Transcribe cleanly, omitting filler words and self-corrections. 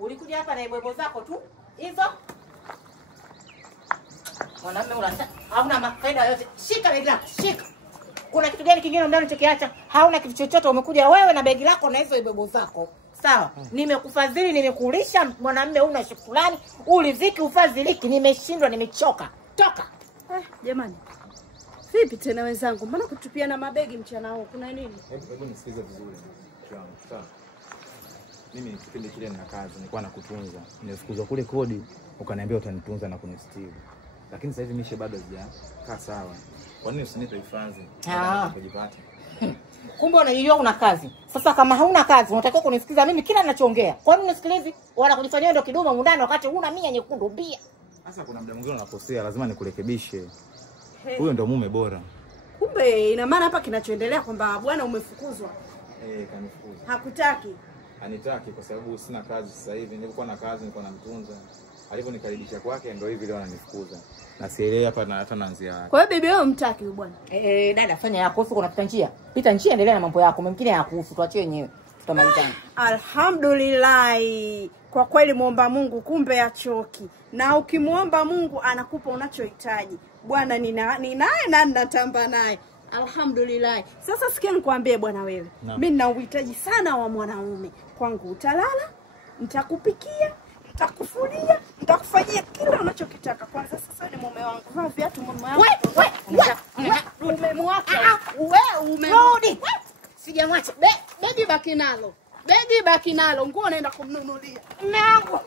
Ulikuja hapa na ibwebo zako tu hizo. Mwanamume unasa hauna mafaida yote. Shika begi lako, shika. Kuna kitu gani kingine ndani unachokiacha? Hauna kitu chochote, umekuja wewe na begi lako na hizo ibwebo zako. Sawa? Nimekufadhili, nimekulisha, mwanamume una shukrani, uliziki ufadhiliki, nimeshindwa, nimechoka. Toka. Jamani. Vipi tena wenzangu? Mbona kutupiana mabegi mchana huu? Kuna nini? Hebu nisikize vizuri. Sawa. Mimi kipindi kile nina kazi, nilikuwa nakutunza. Nimefukuzwa kule kodi, ukaniambia utanitunza na kunistiri. Lakini sasa hivi mishe bado hajakaa sawa. Kwa nini usinipe hifadhi? Kujipata. Kumbe unajijua una kazi. Sasa kama hauna kazi, unatakiwa kunisikiza mimi kila ninachoongea. Kwa nini unisikilizi? Wala kujifanyia ndio kidume mundani wakati huna mia nyekundu mbia. Sasa kuna muda mwingine unakosea, lazima nikurekebishe. Huyo ndo mume bora. Kumbe ina maana hapa kinachoendelea kwamba bwana umefukuzwa. Kanifukuza. Hakutaki. Anitaki kwa sababu sina kazi sasa hivi. Nilikuwa na kazi, nilikuwa namtunza. Aliponikaribisha kwake ndio hivi leo ananifukuza. Na sielewi hapa na hata naanzia wapi. Kwa hiyo bibi wewe umtaki huyu bwana? Dada fanya yako, usiku unapita njia. Pita njia, endelea na mambo yako. Mwingine hayakuhusu, tuachie wenyewe. Tutamalizana. Alhamdulillah. Kwa kweli muomba Mungu kumbe achoki. Na ukimuomba Mungu anakupa unachohitaji. Bwana ni naye na ninatamba naye. Alhamdulillah. Sasa sikia nikwambie bwana wewe. Mimi nina uhitaji sana wa mwanaume. Kwangu utalala, nitakupikia, nitakufulia, nitakufanyia kila unachokitaka. Kwanza sasa ni mume wangu. Vaa viatu mume wangu. Umemwacha. Wewe umerudi. Sijamwacha. Begi baki nalo. Begi baki nalo. Nguo naenda kumnunulia. Mume wangu.